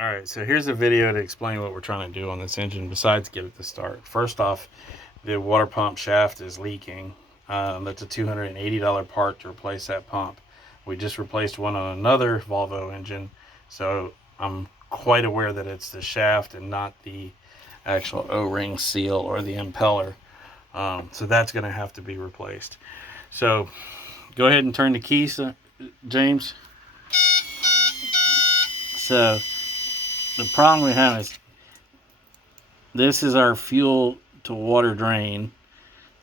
Alright, so here's a video to explain what we're trying to do on this engine besides get it to start. First off, the water pump shaft is leaking. That's a $280 part to replace that pump. We just replaced one on another Volvo engine, so I'm quite aware that it's the shaft and not the actual O-ring seal or the impeller. So that's going to have to be replaced. So go ahead and turn the keys, James. So the problem we have is this is our fuel to water drain,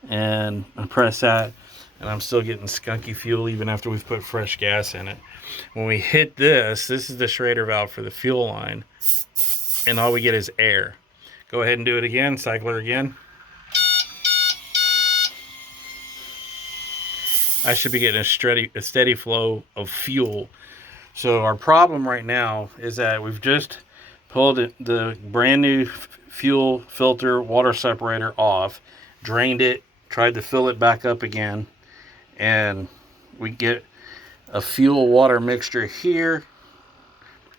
and I press that and I'm still getting skunky fuel even after we've put fresh gas in it. When we hit this is the Schrader valve for the fuel line, and all we get is air. Go ahead and do it again, cycle it again. I should be getting a steady flow of fuel. So our problem right now is that we've just pulled the brand new fuel filter water separator off, drained it, tried to fill it back up again, and we get a fuel water mixture here.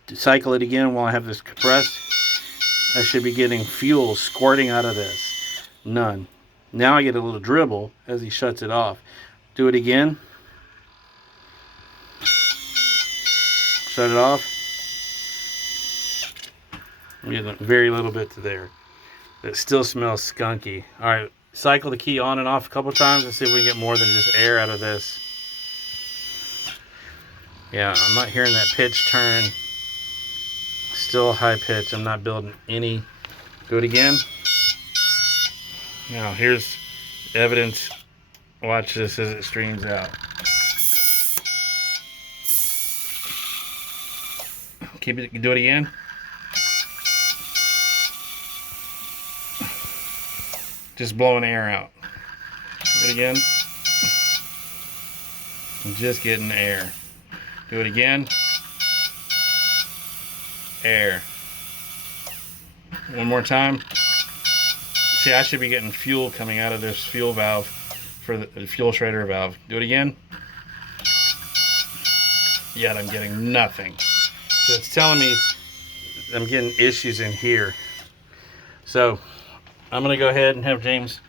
To cycle it again while I have this compressed, I should be getting fuel squirting out of this. None. Now I get a little dribble as he shuts it off. Do it again. Shut it off. I'm getting very little bit to there. It still smells skunky. Alright, cycle the key on and off a couple times and see if we can get more than just air out of this. Yeah, I'm not hearing that pitch turn. Still high pitch. I'm not building any. Do it again. Now here's evidence. Watch this as it streams out. Keep it. Do it again. Just blowing air out. Do it again. I'm just getting air. Do it again. Air. One more time. See, I should be getting fuel coming out of this fuel valve for the fuel Schrader valve. Do it again. Yet I'm getting nothing. So it's telling me I'm getting issues in here. So I'm going to go ahead and have James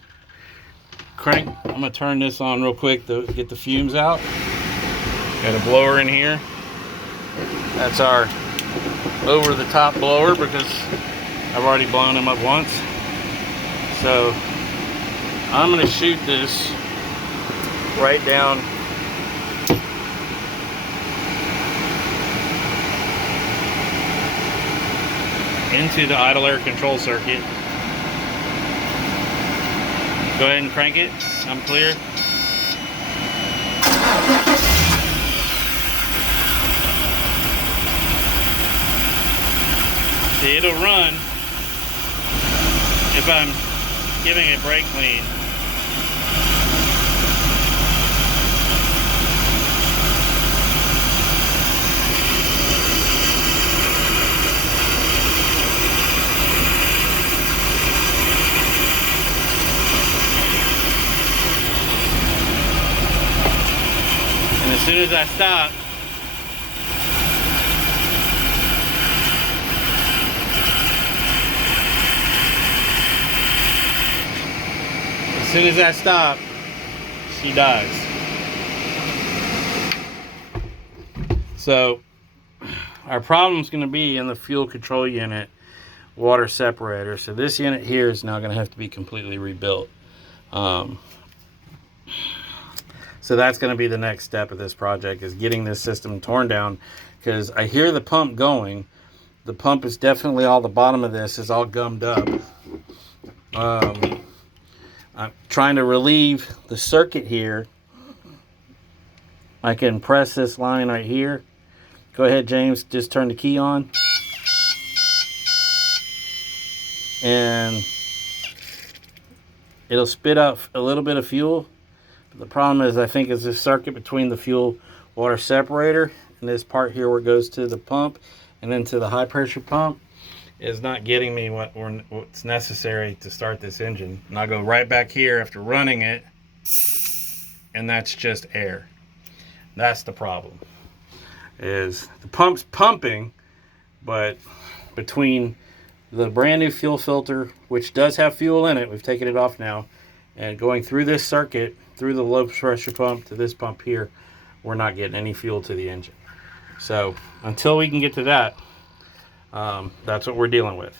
crank. I'm going to turn this on real quick to get the fumes out. Got a blower in here. That's our over the top blower because I've already blown them up once. So I'm going to shoot this right down into the idle air control circuit. Go ahead and crank it. I'm clear. See, it'll run if I'm giving it brake clean. As soon as I stop, she dies. So our problem is going to be in the fuel control unit water separator. So this unit here is now going to have to be completely rebuilt. So that's going to be the next step of this project, is getting this system torn down, because I hear the pump going. The pump is definitely all, the bottom of this is all gummed up. I'm trying to relieve the circuit here. I can press this line right here. Go ahead, James, just turn the key on. And it'll spit out a little bit of fuel. The problem is, I think, is this circuit between the fuel water separator and this part here where it goes to the pump and then to the high pressure pump is not getting me what's necessary to start this engine. And I'll go right back here after running it, and that's just air. That's the problem. Is the pump's pumping, But between the brand new fuel filter, which does have fuel in it, we've taken it off now, and going through this circuit, through the low pressure pump to this pump here, we're not getting any fuel to the engine. So until we can get to that, that's what we're dealing with.